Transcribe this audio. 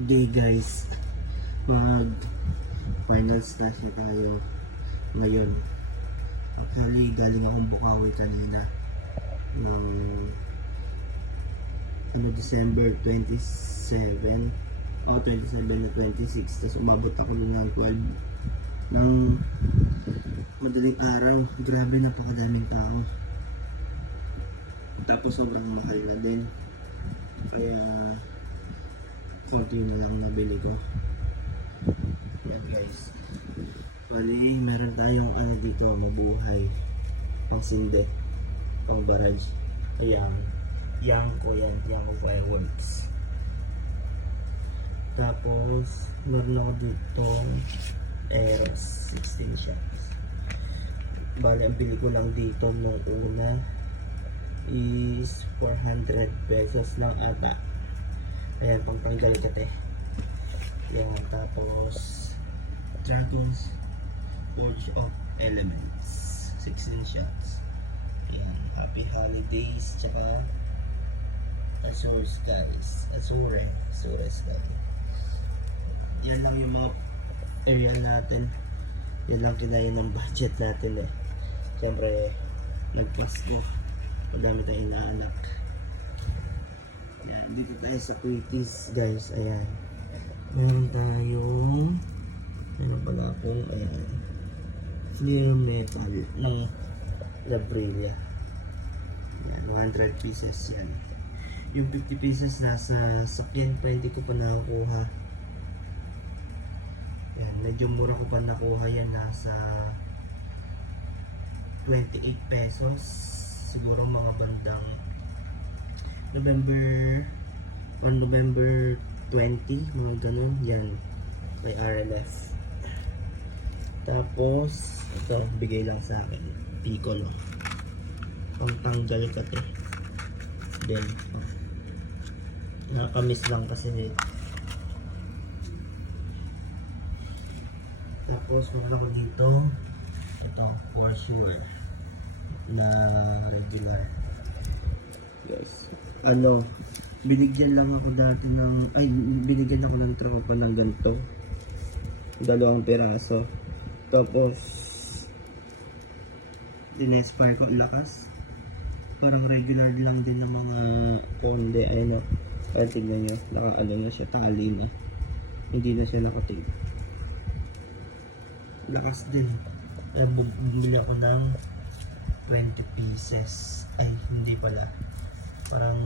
Day guys, mag finals na siya tayo ngayon. Actually galing akong Bukawi kanina ng December 27 na 26, tapos umabot ako ng 12 ng madaling araw. Grabe, napakadaming tao, tapos sobrang mahal na din, kaya konti na lang nabili ko. Yan guys, bali meron tayong dito, mabuhay, pang sinde, pang barrage. Ayan, Yanko fireworks. Tapos meron ako dito Eros 16 shots. Bali ang bili ko lang dito nung una is 400 pesos lang ata. Ayan, pang tanggal kate. Yan, tapos Dragon's Forge of Elements 16 shots. Ayan, Happy Holidays, tsaka Azure Skies, Azure Sky. Yan lang yung mga area natin. Yan lang kinaya ng budget natin eh. Siyempre nagpasko, madami tayong inaanak. Yan, dito tayo sa Quickies guys. Ayan, meron tayong pala akong clear metal ng Labrilla. Yan, 100 pieces yan. Yung 50 pieces nasa sakyan pa, hindi ko pa nakukuha. Yan, medyo mura ko pa nakuha yan, nasa 28 pesos siguro, mga bandang November 20, mga ganun. Yan, may RLF. Tapos ito, bigay lang sa akin, Piccolo, pang tanggal kate. Then nakamiss lang kasi. Tapos meron ako dito, ito for sure na regular guys. Binigyan lang ako dati ng binigyan ako ng tropa ng ganito, 2 piraso. Tapos dinespire ko, ang lakas, parang regular lang din ng mga konde. Ayun o, tignan nyo, na siya, tali na, hindi na siya nakatig. Lakas din. Bumili ako ng 20 pieces. Ay, hindi pala, parang